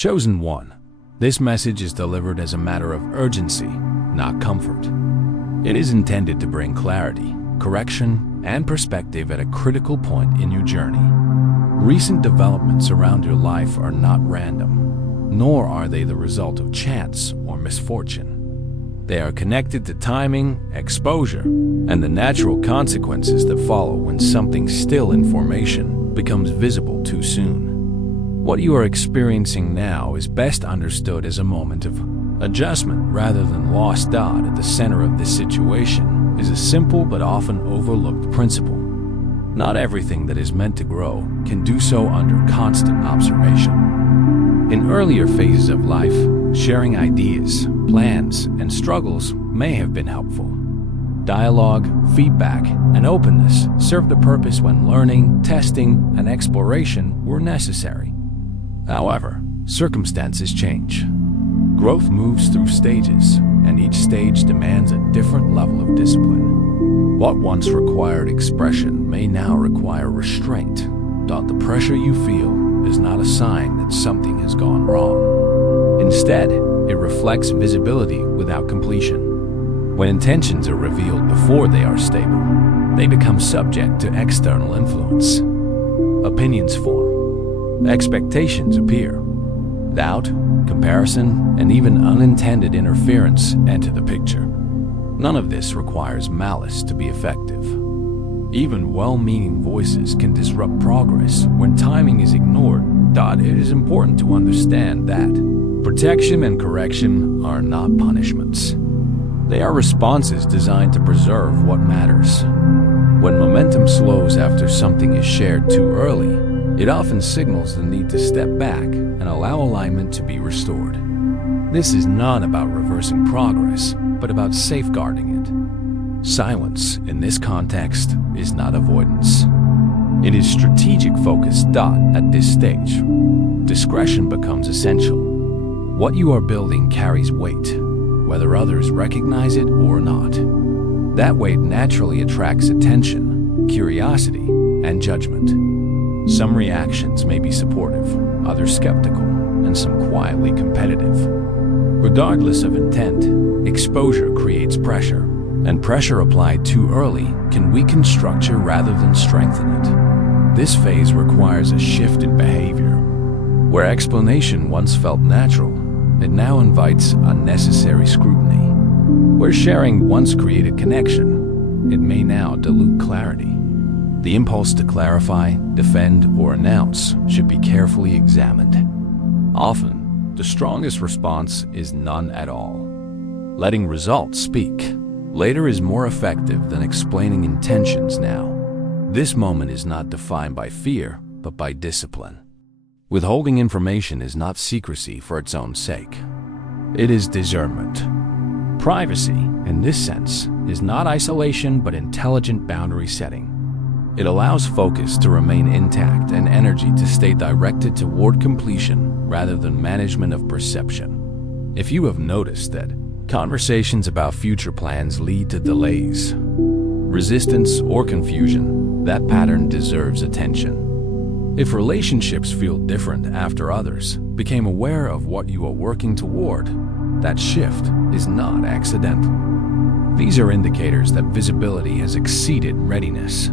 Chosen one. This message is delivered as a matter of urgency, not comfort. It is intended to bring clarity, correction, and perspective at a critical point in your journey. Recent developments around your life are not random, nor are they the result of chance or misfortune. They are connected to timing, exposure, and the natural consequences that follow when something still in formation becomes visible too soon. What you are experiencing now is best understood as a moment of adjustment rather than lost. At the center of this situation is a simple but often overlooked principle. Not everything that is meant to grow can do so under constant observation. In earlier phases of life, sharing ideas, plans, and struggles may have been helpful. Dialogue, feedback, and openness served a purpose when learning, testing, and exploration were necessary. However, circumstances change. Growth moves through stages, and each stage demands a different level of discipline. What once required expression may now require restraint. The pressure you feel is not a sign that something has gone wrong. Instead, it reflects visibility without completion. When intentions are revealed before they are stable, they become subject to external influence. Opinions form. Expectations appear. Doubt, comparison, and even unintended interference enter the picture. None of this requires malice to be effective. Even well-meaning voices can disrupt progress when timing is ignored. It is important to understand that protection and correction are not punishments. They are responses designed to preserve what matters. When momentum slows after something is shared too early, it often signals the need to step back and allow alignment to be restored. This is not about reversing progress, but about safeguarding it. Silence, in this context, is not avoidance. It is strategic focus. At this stage, discretion becomes essential. What you are building carries weight, whether others recognize it or not. That weight naturally attracts attention, curiosity, and judgment. Some reactions may be supportive, others skeptical, and some quietly competitive. Regardless of intent, exposure creates pressure, and pressure applied too early can weaken structure rather than strengthen it. This phase requires a shift in behavior. Where explanation once felt natural, it now invites unnecessary scrutiny. Where sharing once created connection, it may now dilute clarity. The impulse to clarify, defend, or announce should be carefully examined. Often, the strongest response is none at all. Letting results speak later is more effective than explaining intentions now. This moment is not defined by fear, but by discipline. Withholding information is not secrecy for its own sake. It is discernment. Privacy, in this sense, is not isolation but intelligent boundary setting. It allows focus to remain intact and energy to stay directed toward completion rather than management of perception. If you have noticed that conversations about future plans lead to delays, resistance, or confusion, that pattern deserves attention. If relationships feel different after others became aware of what you are working toward, that shift is not accidental. These are indicators that visibility has exceeded readiness.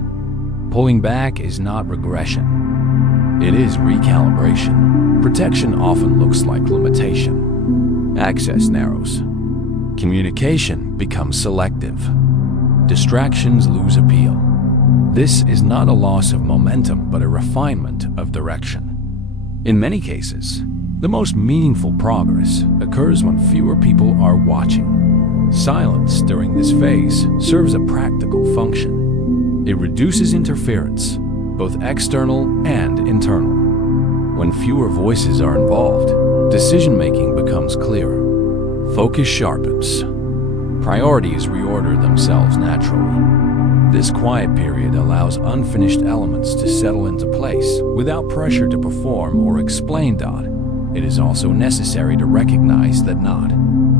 Pulling back is not regression. It is recalibration. Protection often looks like limitation. Access narrows. Communication becomes selective. Distractions lose appeal. This is not a loss of momentum, but a refinement of direction. In many cases, the most meaningful progress occurs when fewer people are watching. Silence during this phase serves a practical function. It reduces interference, both external and internal. When fewer voices are involved, decision-making becomes clearer. Focus sharpens. Priorities reorder themselves naturally. This quiet period allows unfinished elements to settle into place without pressure to perform or explain. It is also necessary to recognize that not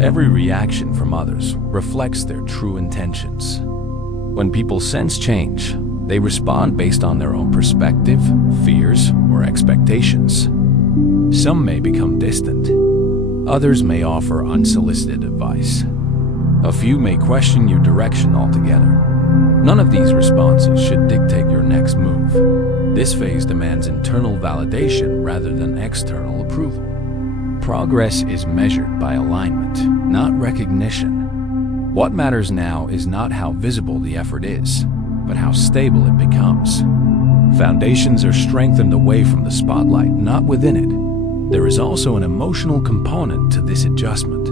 every reaction from others reflects their true intentions. When people sense change, they respond based on their own perspective, fears, or expectations. Some may become distant. Others may offer unsolicited advice. A few may question your direction altogether. None of these responses should dictate your next move. This phase demands internal validation rather than external approval. Progress is measured by alignment, not recognition. What matters now is not how visible the effort is, but how stable it becomes. Foundations are strengthened away from the spotlight, not within it. There is also an emotional component to this adjustment.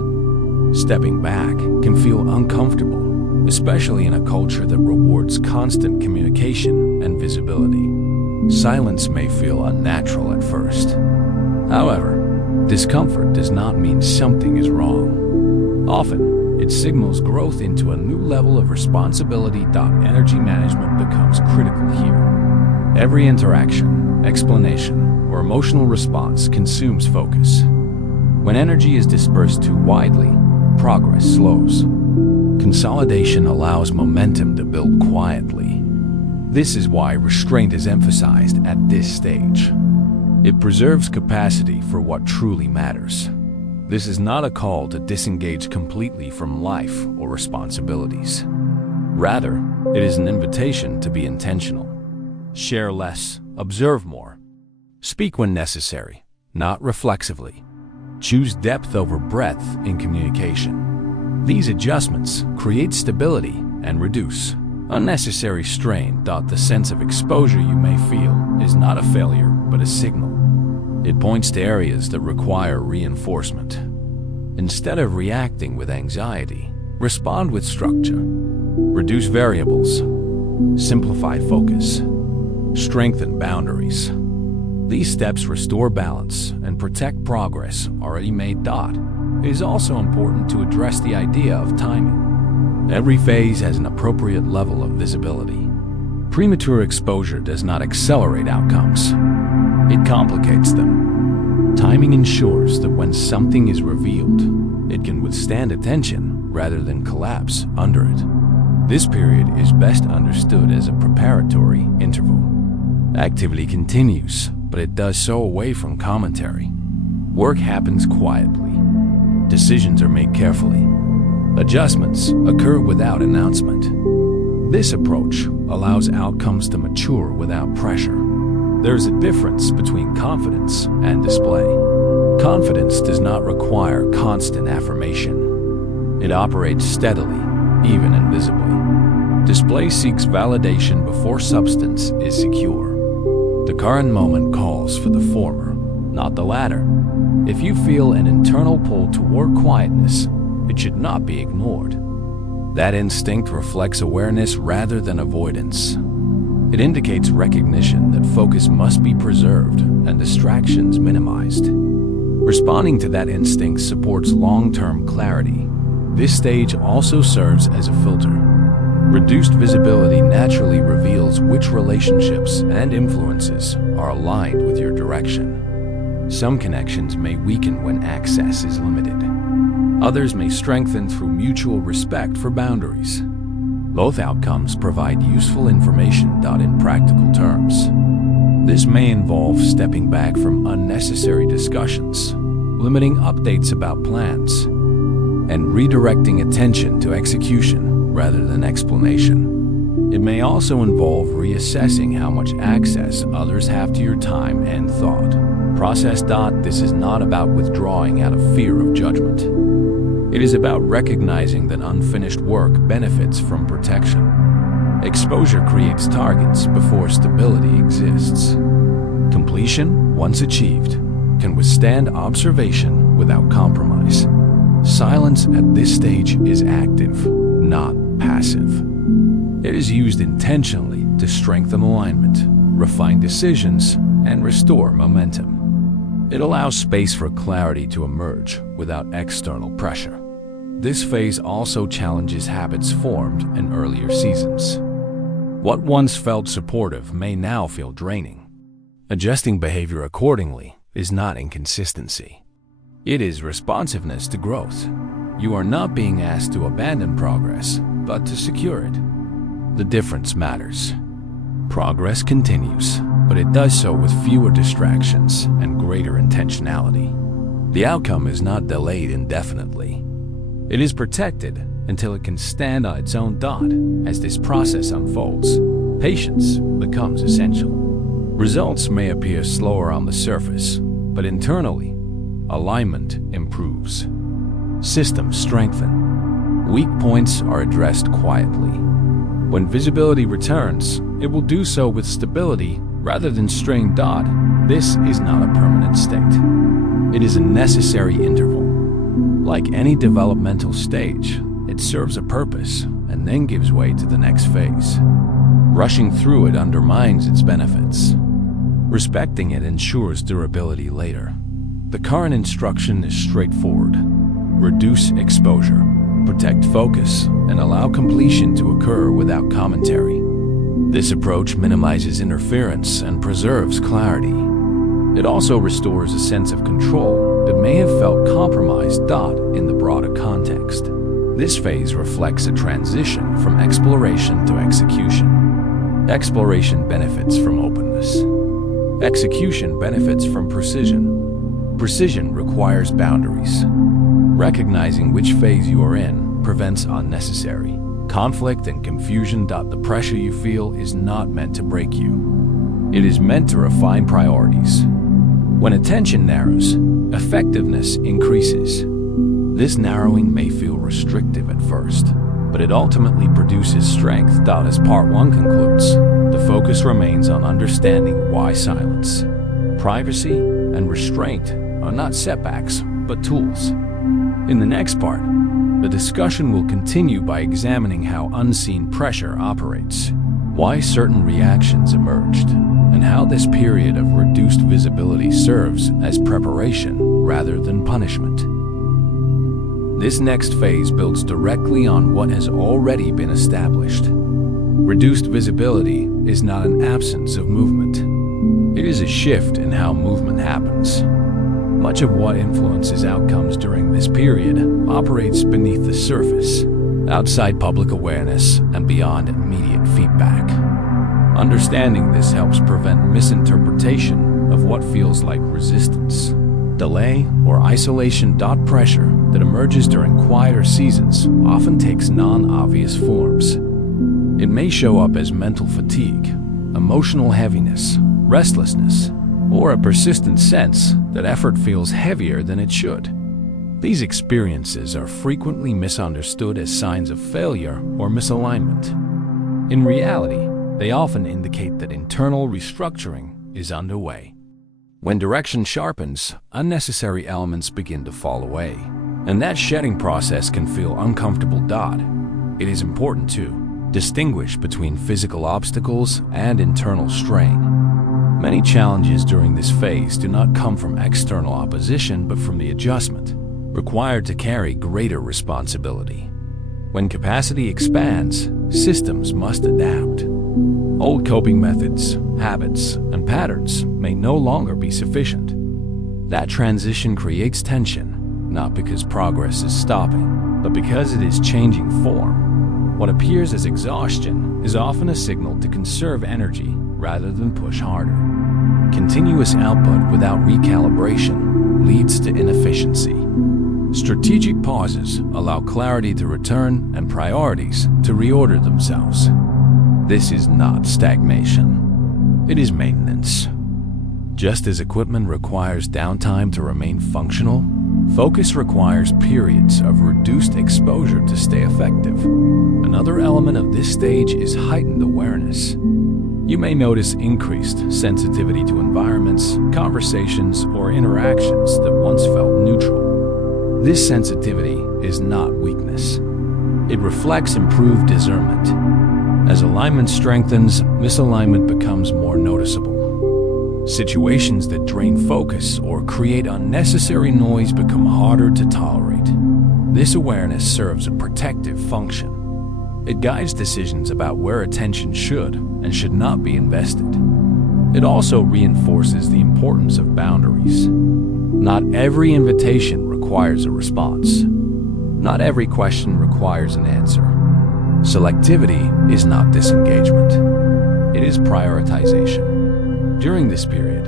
Stepping back can feel uncomfortable, especially in a culture that rewards constant communication and visibility. Silence may feel unnatural at first. However, discomfort does not mean something is wrong. Often, it signals growth into a new level of responsibility. Energy management becomes critical here. Every interaction, explanation, or emotional response consumes focus. When energy is dispersed too widely, progress slows. Consolidation allows momentum to build quietly. This is why restraint is emphasized at this stage. It preserves capacity for what truly matters. This is not a call to disengage completely from life or responsibilities. Rather, it is an invitation to be intentional. Share less, observe more. Speak when necessary, not reflexively. Choose depth over breadth in communication. These adjustments create stability and reduce unnecessary strain. The sense of exposure you may feel is not a failure, but a signal. It points to areas that require reinforcement. Instead of reacting with anxiety, respond with structure. Reduce variables. Simplify focus. Strengthen boundaries. These steps restore balance and protect progress already made. It is also important to address the idea of timing. Every phase has an appropriate level of visibility. Premature exposure does not accelerate outcomes. It complicates them. Timing ensures that when something is revealed, it can withstand attention rather than collapse under it. This period is best understood as a preparatory interval. Activity continues, but it does so away from commentary. Work happens quietly. Decisions are made carefully. Adjustments occur without announcement. This approach allows outcomes to mature without pressure. There's a difference between confidence and display. Confidence does not require constant affirmation. It operates steadily, even invisibly. Display seeks validation before substance is secure. The current moment calls for the former, not the latter. If you feel an internal pull toward quietness, it should not be ignored. That instinct reflects awareness rather than avoidance. It indicates recognition that focus must be preserved and distractions minimized. Responding to that instinct supports long-term clarity. This stage also serves as a filter. Reduced visibility naturally reveals which relationships and influences are aligned with your direction. Some connections may weaken when access is limited. Others may strengthen through mutual respect for boundaries. Both outcomes provide useful information. In practical terms, this may involve stepping back from unnecessary discussions, limiting updates about plans, and redirecting attention to execution rather than explanation. It may also involve reassessing how much access others have to your time and thought process. This is not about withdrawing out of fear of judgment. It is about recognizing that unfinished work benefits from protection. Exposure creates targets before stability exists. Completion, once achieved, can withstand observation without compromise. Silence at this stage is active, not passive. It is used intentionally to strengthen alignment, refine decisions, and restore momentum. It allows space for clarity to emerge without external pressure. This phase also challenges habits formed in earlier seasons. What once felt supportive may now feel draining. Adjusting behavior accordingly is not inconsistency. It is responsiveness to growth. You are not being asked to abandon progress, but to secure it. The difference matters. Progress continues, but it does so with fewer distractions and greater intentionality. The outcome is not delayed indefinitely. It is protected until it can stand on its own dot. As this process unfolds, patience becomes essential. Results may appear slower on the surface, but internally, alignment improves. Systems strengthen. Weak points are addressed quietly. When visibility returns, it will do so with stability rather than strained dot. This is not a permanent state. It is a necessary interval. Like any developmental stage, it serves a purpose and then gives way to the next phase. Rushing through it undermines its benefits. Respecting it ensures durability later. The current instruction is straightforward. Reduce exposure, protect focus, and allow completion to occur without commentary. This approach minimizes interference and preserves clarity. It also restores a sense of control that may have felt compromised in the broader context. This phase reflects a transition from exploration to execution. Exploration benefits from openness. Execution benefits from precision. Precision requires boundaries. Recognizing which phase you are in prevents unnecessary conflict and confusion. The pressure you feel is not meant to break you. It is meant to refine priorities. When attention narrows, effectiveness increases. This narrowing may feel restrictive at first, but it ultimately produces strength. As part 1 concludes, the focus remains on understanding why silence, privacy, and restraint are not setbacks, but tools. In the next part, the discussion will continue by examining how unseen pressure operates, why certain reactions emerged, and how this period of reduced visibility serves as preparation rather than punishment. This next phase builds directly on what has already been established. Reduced visibility is not an absence of movement. It is a shift in how movement happens. Much of what influences outcomes during this period operates beneath the surface, outside public awareness and beyond immediate feedback. Understanding this helps prevent misinterpretation of what feels like resistance, delay, or isolation. Pressure that emerges during quieter seasons often takes non-obvious forms. It may show up as mental fatigue, emotional heaviness, restlessness, or a persistent sense that effort feels heavier than it should. These experiences are frequently misunderstood as signs of failure or misalignment. In reality, they often indicate that internal restructuring is underway. When direction sharpens, unnecessary elements begin to fall away, and that shedding process can feel uncomfortable. It is important to distinguish between physical obstacles and internal strain. Many challenges during this phase do not come from external opposition, but from the adjustment required to carry greater responsibility. When capacity expands, systems must adapt. Old coping methods, habits, and patterns may no longer be sufficient. That transition creates tension, not because progress is stopping, but because it is changing form. What appears as exhaustion is often a signal to conserve energy rather than push harder. Continuous output without recalibration leads to inefficiency. Strategic pauses allow clarity to return and priorities to reorder themselves. This is not stagnation. It is maintenance. Just as equipment requires downtime to remain functional, focus requires periods of reduced exposure to stay effective. Another element of this stage is heightened awareness. You may notice increased sensitivity to environments, conversations, or interactions that once felt neutral. This sensitivity is not weakness. It reflects improved discernment. As alignment strengthens, misalignment becomes more noticeable. Situations that drain focus or create unnecessary noise become harder to tolerate. This awareness serves a protective function. It guides decisions about where attention should and should not be invested. It also reinforces the importance of boundaries. Not every invitation requires a response. Not every question requires an answer. Selectivity is not disengagement. it is prioritization. During this period,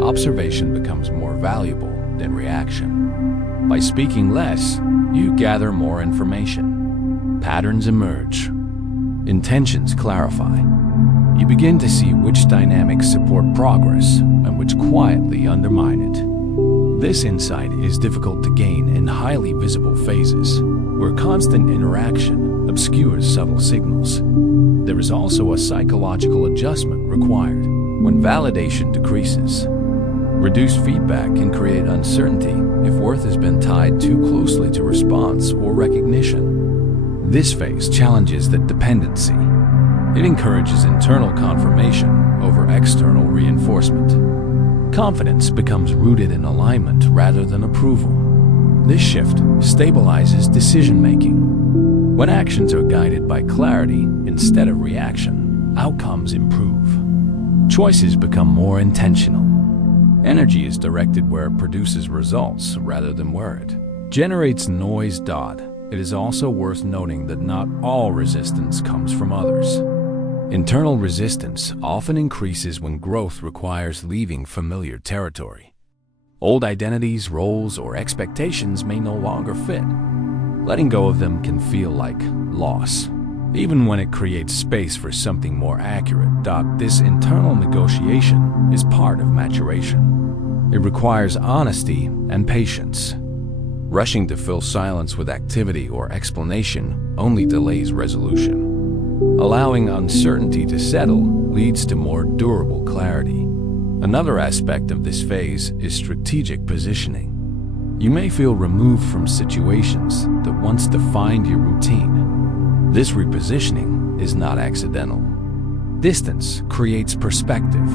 observation becomes more valuable than reaction. By speaking less, you gather more information. Patterns emerge. Intentions clarify. You begin to see which dynamics support progress and which quietly undermine it. This insight is difficult to gain in highly visible phases, where constant interaction obscures subtle signals. There is also a psychological adjustment required when validation decreases. Reduced feedback can create uncertainty if worth has been tied too closely to response or recognition. This phase challenges the dependency. It encourages internal confirmation over external reinforcement. Confidence becomes rooted in alignment rather than approval. This shift stabilizes decision-making. When actions are guided by clarity instead of reaction, outcomes improve. Choices become more intentional. Energy is directed where it produces results rather than where it generates noise. It is also worth noting that not all resistance comes from others. Internal resistance often increases when growth requires leaving familiar territory. Old identities, roles, or expectations may no longer fit. Letting go of them can feel like loss, even when it creates space for something more accurate. This internal negotiation is part of maturation. It requires honesty and patience. Rushing to fill silence with activity or explanation only delays resolution. Allowing uncertainty to settle leads to more durable clarity. Another aspect of this phase is strategic positioning. You may feel removed from situations that once defined your routine. This repositioning is not accidental. Distance creates perspective.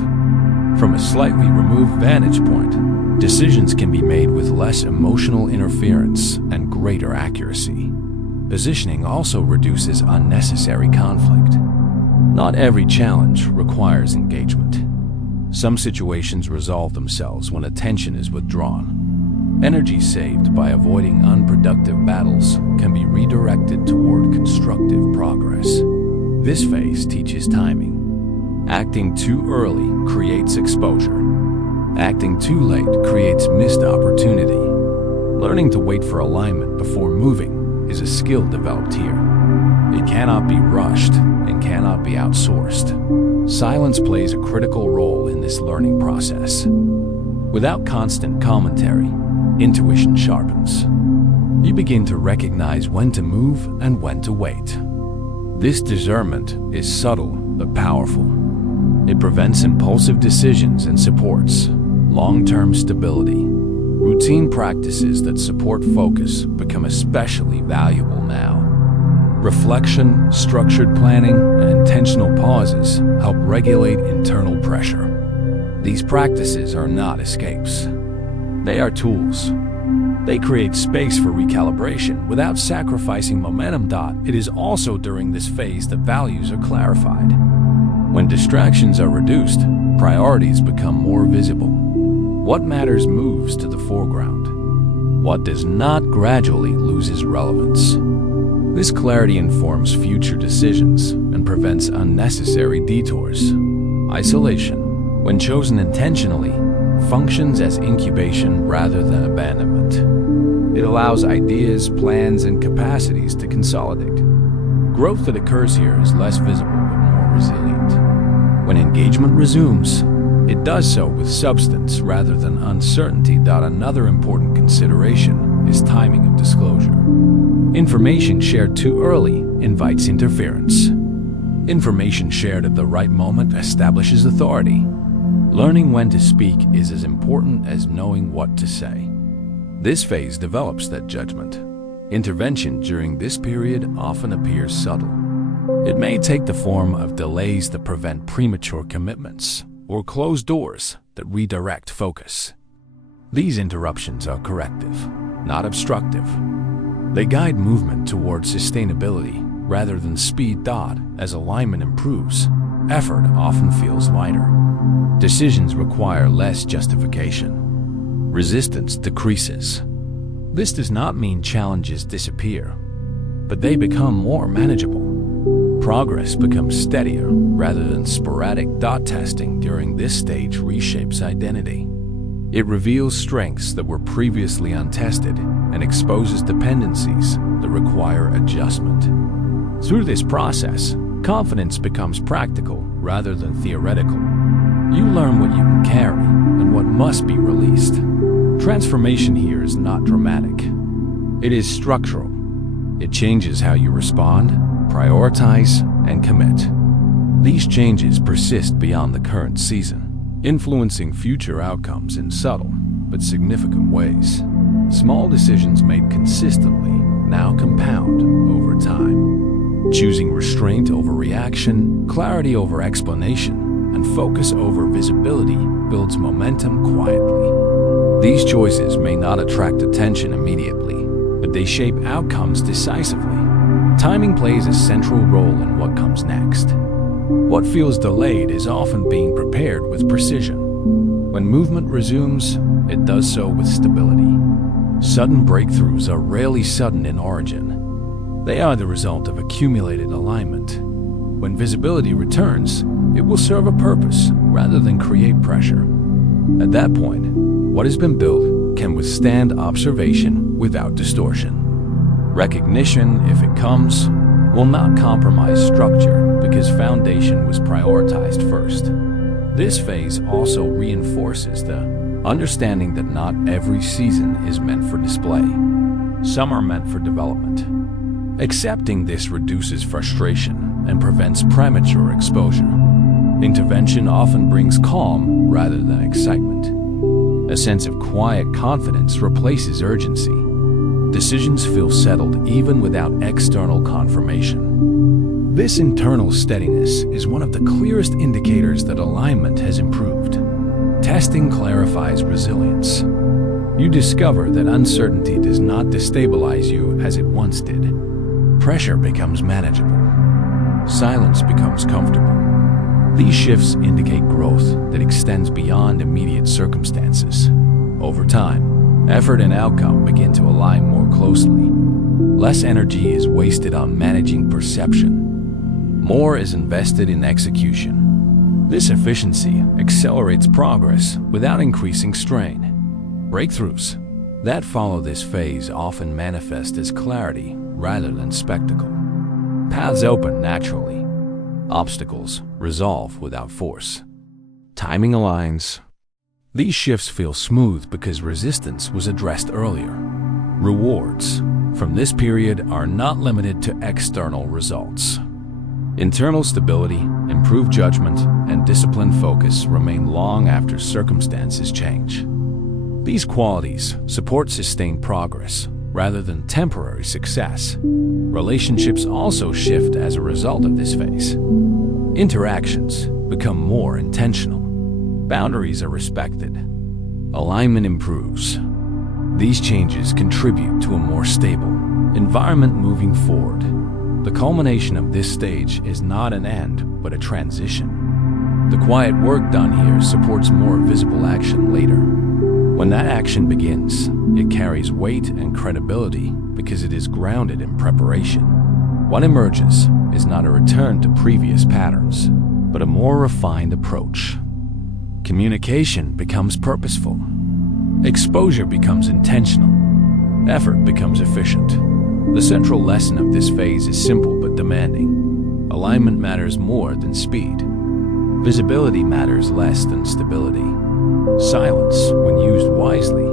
From a slightly removed vantage point, decisions can be made with less emotional interference and greater accuracy. Positioning also reduces unnecessary conflict. Not every challenge requires engagement. Some situations resolve themselves when attention is withdrawn. Energy saved by avoiding unproductive battles can be redirected toward constructive progress. This phase teaches timing. Acting too early creates exposure. Acting too late creates missed opportunity. Learning to wait for alignment before moving is a skill developed here. It cannot be rushed and cannot be outsourced. Silence plays a critical role in this learning process. Without constant commentary, intuition sharpens. You begin to recognize when to move and when to wait. This discernment is subtle but powerful. It prevents impulsive decisions and supports long-term stability. Routine practices that support focus become especially valuable now. Reflection, structured planning, and intentional pauses help regulate internal pressure. These practices are not escapes. They are tools. They create space for recalibration without sacrificing momentum. It is also during this phase that values are clarified. When distractions are reduced, priorities become more visible. What matters moves to the foreground. What does not gradually loses relevance. This clarity informs future decisions and prevents unnecessary detours. Isolation, when chosen intentionally, functions as incubation rather than abandonment. It allows ideas, plans, and capacities to consolidate. Growth that occurs here is less visible but more resilient. When engagement resumes, it does so with substance rather than uncertainty. Another important consideration is timing of disclosure. Information shared too early invites interference. Information shared at the right moment establishes authority. Learning when to speak is as important as knowing what to say. This phase develops that judgment. Intervention during this period often appears subtle. It may take the form of delays that prevent premature commitments or closed doors that redirect focus. These interruptions are corrective, not obstructive. They guide movement towards sustainability rather than speed. As alignment improves, effort often feels lighter. Decisions require less justification. Resistance decreases. This does not mean challenges disappear, but they become more manageable. progress becomes steadier rather than sporadic. Testing during this stage reshapes identity. It reveals strengths that were previously untested and exposes dependencies that require adjustment. Through this process, confidence becomes practical rather than theoretical. You learn what you can carry and what must be released. Transformation here is not dramatic. It is structural. It changes how you respond, prioritize, and commit. These changes persist beyond the current season, influencing future outcomes in subtle but significant ways. Small decisions made consistently now compound over time. Choosing restraint over reaction, clarity over explanation, and focus over visibility builds momentum quietly. These choices may not attract attention immediately, but they shape outcomes decisively. Timing plays a central role in what comes next. What feels delayed is often being prepared with precision. When movement resumes, it does so with stability. Sudden breakthroughs are rarely sudden in origin. They are the result of accumulated alignment. When visibility returns, it will serve a purpose rather than create pressure. At that point, what has been built can withstand observation without distortion. Recognition, if it comes, will not compromise structure because foundation was prioritized first. This phase also reinforces the understanding that not every season is meant for display. Some are meant for development. Accepting this reduces frustration and prevents premature exposure. Intervention often brings calm rather than excitement. A sense of quiet confidence replaces urgency. Decisions feel settled even without external confirmation. This internal steadiness is one of the clearest indicators that alignment has improved. Testing clarifies resilience. You discover that uncertainty does not destabilize you as it once did. Pressure becomes manageable. Silence becomes comfortable. These shifts indicate growth that extends beyond immediate circumstances. Over time, effort and outcome begin to align more closely. Less energy is wasted on managing perception. More is invested in execution. This efficiency accelerates progress without increasing strain. Breakthroughs that follow this phase often manifest as clarity rather than spectacle. Paths open naturally. Obstacles resolve without force. Timing aligns. These shifts feel smooth because resistance was addressed earlier. Rewards from this period are not limited to external results. Internal stability, improved judgment, and disciplined focus remain long after circumstances change. These qualities support sustained progress rather than temporary success. Relationships also shift as a result of this phase. Interactions become more intentional. Boundaries are respected. Alignment improves. These changes contribute to a more stable environment moving forward. The culmination of this stage is not an end, but a transition. The quiet work done here supports more visible action later. When that action begins, it carries weight and credibility because it is grounded in preparation. What emerges is not a return to previous patterns, but a more refined approach. Communication becomes purposeful. Exposure becomes intentional. Effort becomes efficient. The central lesson of this phase is simple but demanding. Alignment matters more than speed. Visibility matters less than stability. Silence, when used wisely,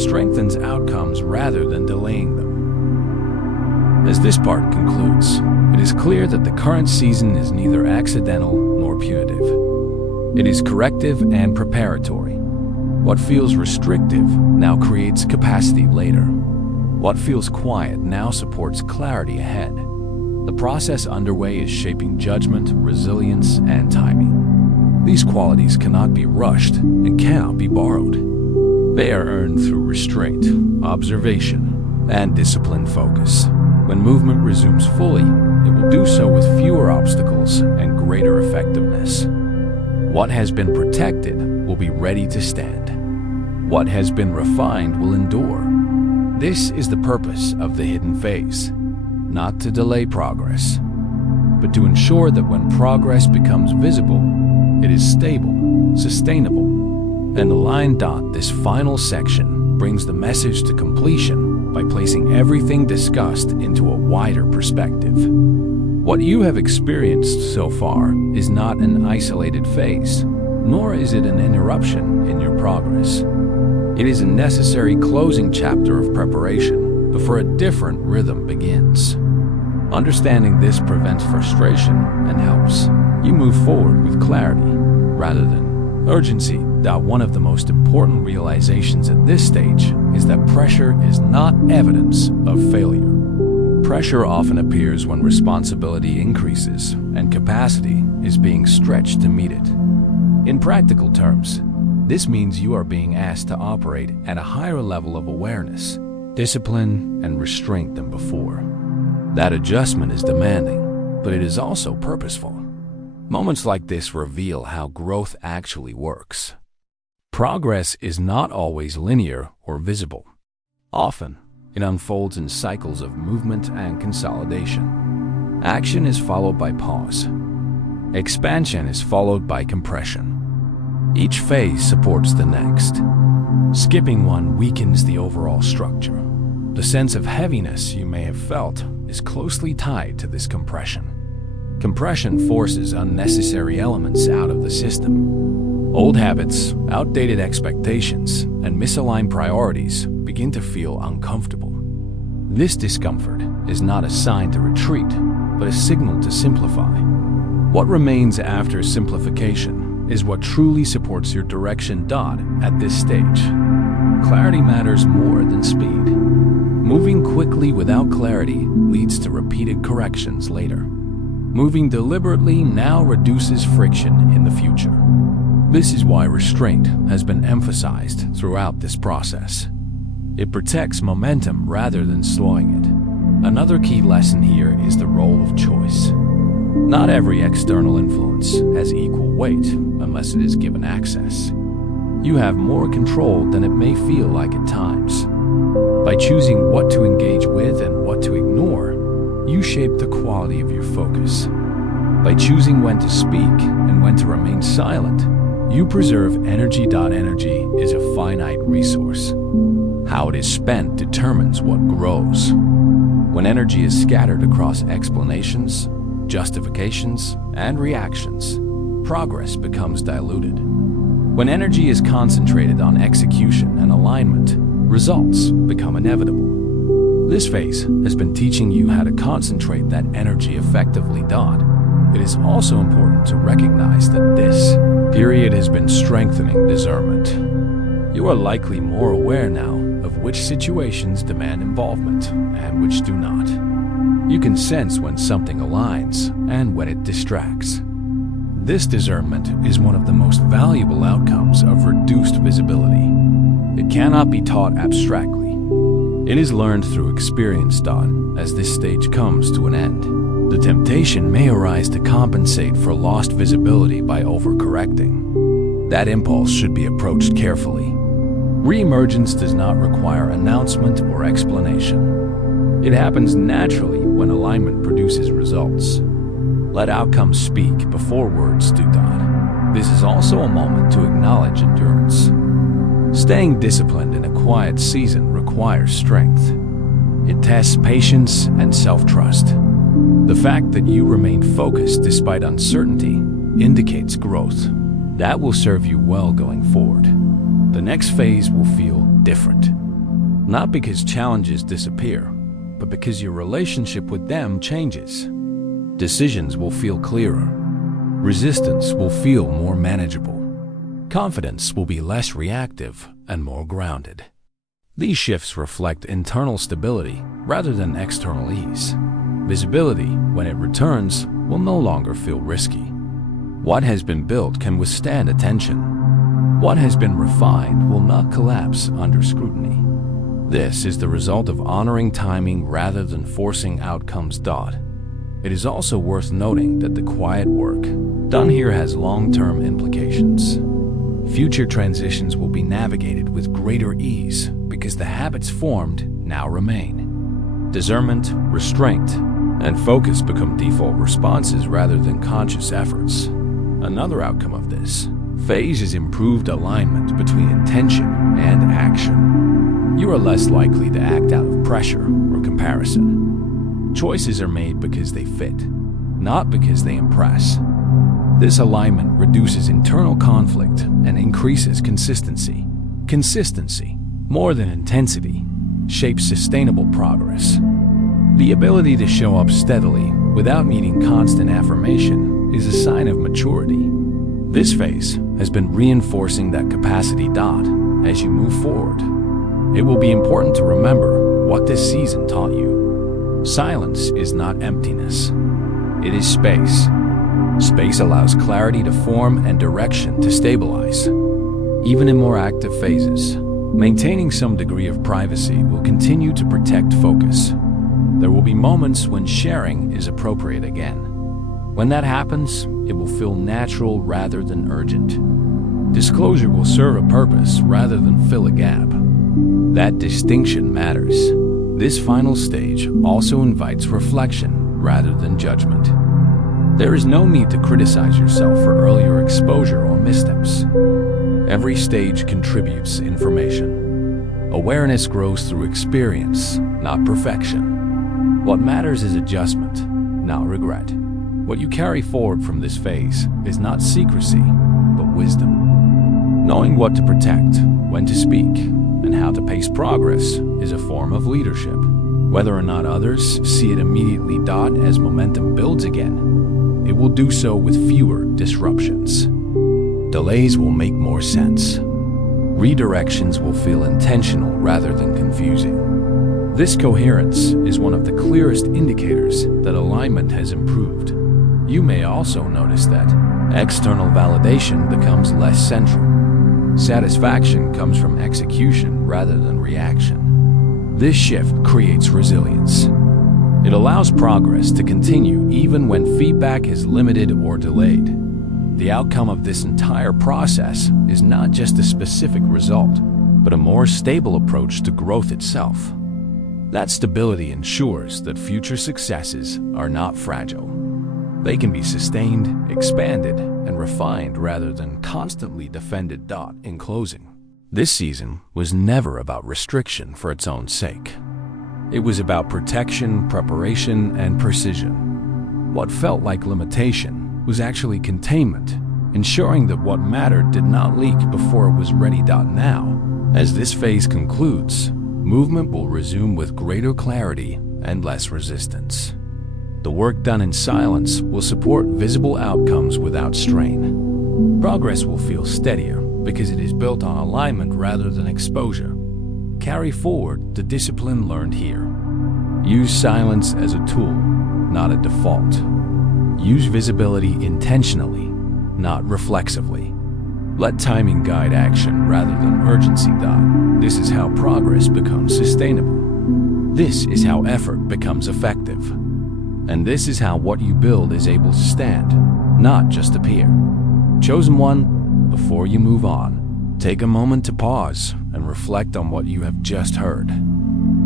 strengthens outcomes rather than delaying them. As this part concludes, it is clear that the current season is neither accidental nor punitive. It is corrective and preparatory. What feels restrictive now creates capacity later. What feels quiet now supports clarity ahead. The process underway is shaping judgment, resilience, and timing. These qualities cannot be rushed and cannot be borrowed. They are earned through restraint, observation, and disciplined focus. When movement resumes fully, it will do so with fewer obstacles and greater effectiveness. What has been protected will be ready to stand. What has been refined will endure. This is the purpose of the hidden phase, not to delay progress, but to ensure that when progress becomes visible, it is stable, sustainable, and aligned. This final section brings the message to completion by placing everything discussed into a wider perspective. What you have experienced so far is not an isolated phase, nor is it an interruption in your progress. It is a necessary closing chapter of preparation before a different rhythm begins. Understanding this prevents frustration and helps you move forward with clarity rather than urgency. One of the most important realizations at this stage is that pressure is not evidence of failure. Pressure often appears when responsibility increases and capacity is being stretched to meet it. In practical terms, this means you are being asked to operate at a higher level of awareness, discipline, and restraint than before. That adjustment is demanding, but it is also purposeful. Moments like this reveal how growth actually works. Progress is not always linear or visible. Often, it unfolds in cycles of movement and consolidation. Action is followed by pause. Expansion is followed by compression. Each phase supports the next. Skipping one weakens the overall structure. The sense of heaviness you may have felt is closely tied to this compression. Compression forces unnecessary elements out of the system. Old habits, outdated expectations, and misaligned priorities begin to feel uncomfortable. This discomfort is not a sign to retreat, but a signal to simplify. What remains after simplification is what truly supports your direction. At this stage, clarity matters more than speed. Moving quickly without clarity leads to repeated corrections later. Moving deliberately now reduces friction in the future. This is why restraint has been emphasized throughout this process. It protects momentum rather than slowing it. Another key lesson here is the role of choice. Not every external influence has equal weight unless it is given access. You have more control than it may feel like at times. By choosing what to engage with and what to ignore, you shape the quality of your focus. By choosing when to speak and when to remain silent, you preserve energy. Energy is a finite resource. How it is spent determines what grows. When energy is scattered across explanations, justifications, and reactions, progress becomes diluted. When energy is concentrated on execution and alignment, results become inevitable. This phase has been teaching you how to concentrate that energy effectively. It is also important to recognize that this period has been strengthening discernment. You are likely more aware now of which situations demand involvement and which do not. You can sense when something aligns and when it distracts. This discernment is one of the most valuable outcomes of reduced visibility. It cannot be taught abstractly. It is learned through experience. As this stage comes to an end, the temptation may arise to compensate for lost visibility by overcorrecting. That impulse should be approached carefully. Reemergence does not require announcement or explanation. It happens naturally when alignment produces results. Let outcomes speak before words do. This is also a moment to acknowledge endurance. Staying disciplined in a quiet season requires strength. It tests patience and self-trust. The fact that you remain focused despite uncertainty indicates growth. That will serve you well going forward. The next phase will feel different. Not because challenges disappear, but because your relationship with them changes. Decisions will feel clearer. Resistance will feel more manageable. Confidence will be less reactive and more grounded. These shifts reflect internal stability rather than external ease. Visibility, when it returns, will no longer feel risky. What has been built can withstand attention. What has been refined will not collapse under scrutiny. This is the result of honoring timing rather than forcing outcomes. It is also worth noting that the quiet work done here has long-term implications. Future transitions will be navigated with greater ease because the habits formed now remain. Discernment, restraint, and focus become default responses rather than conscious efforts. Another outcome of this phase is improved alignment between intention and action. You are less likely to act out of pressure or comparison. Choices are made because they fit, not because they impress. This alignment reduces internal conflict and increases consistency. Consistency, more than intensity, shapes sustainable progress. The ability to show up steadily without needing constant affirmation is a sign of maturity. This phase has been reinforcing that capacity. As you move forward, it will be important to remember what this season taught you. Silence is not emptiness. It is space. Space allows clarity to form and direction to stabilize. Even in more active phases, maintaining some degree of privacy will continue to protect focus. There will be moments when sharing is appropriate again. When that happens, it will feel natural rather than urgent. Disclosure will serve a purpose rather than fill a gap. That distinction matters. This final stage also invites reflection rather than judgment. There is no need to criticize yourself for earlier exposure or missteps. Every stage contributes information. Awareness grows through experience, not perfection. What matters is adjustment, not regret. What you carry forward from this phase is not secrecy, but wisdom. Knowing what to protect, when to speak, and how to pace progress is a form of leadership. Whether or not others see it immediately. As momentum builds again, it will do so with fewer disruptions. Delays will make more sense. Redirections will feel intentional rather than confusing. This coherence is one of the clearest indicators that alignment has improved. You may also notice that external validation becomes less central. Satisfaction comes from execution rather than reaction. This shift creates resilience. It allows progress to continue even when feedback is limited or delayed. The outcome of this entire process is not just a specific result, but a more stable approach to growth itself. That stability ensures that future successes are not fragile. They can be sustained, expanded, and refined rather than constantly defended. In closing, this season was never about restriction for its own sake. It was about protection, preparation, and precision. What felt like limitation was actually containment, ensuring that what mattered did not leak before it was ready. Now, as this phase concludes, movement will resume with greater clarity and less resistance. The work done in silence will support visible outcomes without strain. Progress will feel steadier because it is built on alignment rather than exposure. Carry forward the discipline learned here. Use silence as a tool, not a default. Use visibility intentionally, not reflexively. Let timing guide action rather than urgency. This is how progress becomes sustainable. This is how effort becomes effective. And this is how what you build is able to stand, not just appear. Chosen one, before you move on, take a moment to pause and reflect on what you have just heard.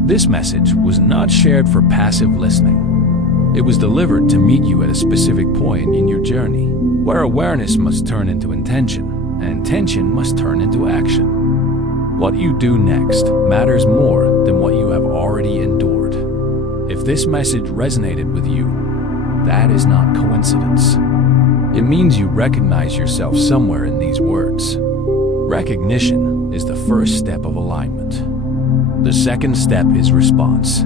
This message was not shared for passive listening. It was delivered to meet you at a specific point in your journey, where awareness must turn into intention, and intention must turn into action. What you do next matters more than what you have already endured. If this message resonated with you, that is not coincidence. It means you recognize yourself somewhere in these words. Recognition is the first step of alignment. The second step is response.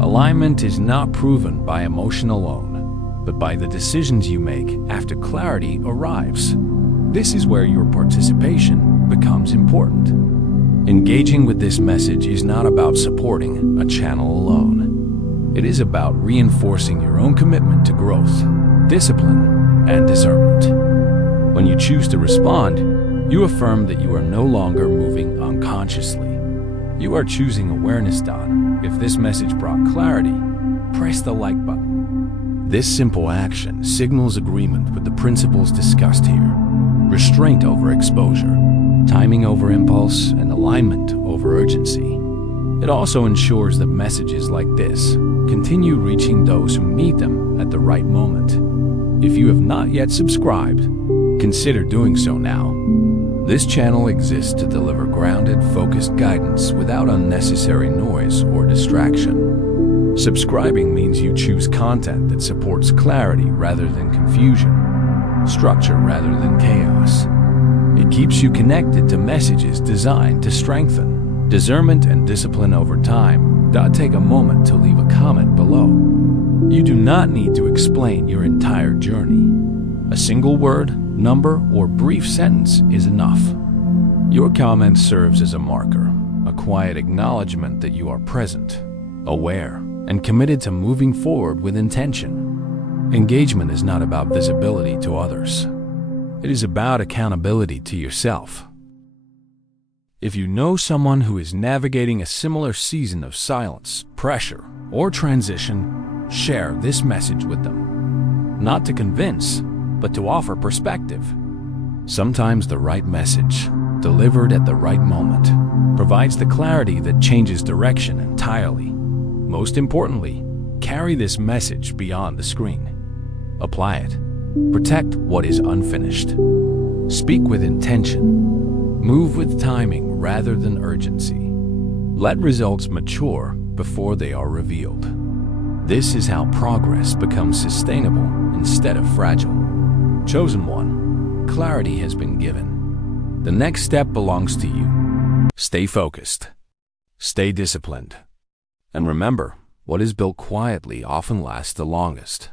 Alignment is not proven by emotion alone, but by the decisions you make after clarity arrives. This is where your participation becomes important. Engaging with this message is not about supporting a channel alone. It is about reinforcing your own commitment to growth, discipline, and discernment. When you choose to respond, you affirm that you are no longer moving unconsciously. You are choosing awareness. If this message brought clarity, press the like button. This simple action signals agreement with the principles discussed here. Restraint over exposure, timing over impulse, and alignment over urgency. It also ensures that messages like this continue reaching those who need them at the right moment. If you have not yet subscribed, consider doing so now. This channel exists to deliver grounded, focused guidance without unnecessary noise or distraction. Subscribing means you choose content that supports clarity rather than confusion, structure rather than chaos. It keeps you connected to messages designed to strengthen discernment and discipline over time. Take a moment to leave a comment below. You do not need to explain your entire journey. A single word, number, or brief sentence is enough. Your comment serves as a marker, a quiet acknowledgement that you are present, aware, and committed to moving forward with intention. Engagement is not about visibility to others. It is about accountability to yourself. If you know someone who is navigating a similar season of silence, pressure, or transition, share this message with them. Not to convince, but to offer perspective. Sometimes the right message, delivered at the right moment, provides the clarity that changes direction entirely. Most importantly, carry this message beyond the screen. Apply it. Protect what is unfinished. Speak with intention. Move with timing rather than urgency. Let results mature before they are revealed. This is how progress becomes sustainable instead of fragile. Chosen one, clarity has been given. The next step belongs to you. Stay focused. Stay disciplined. And remember, what is built quietly often lasts the longest.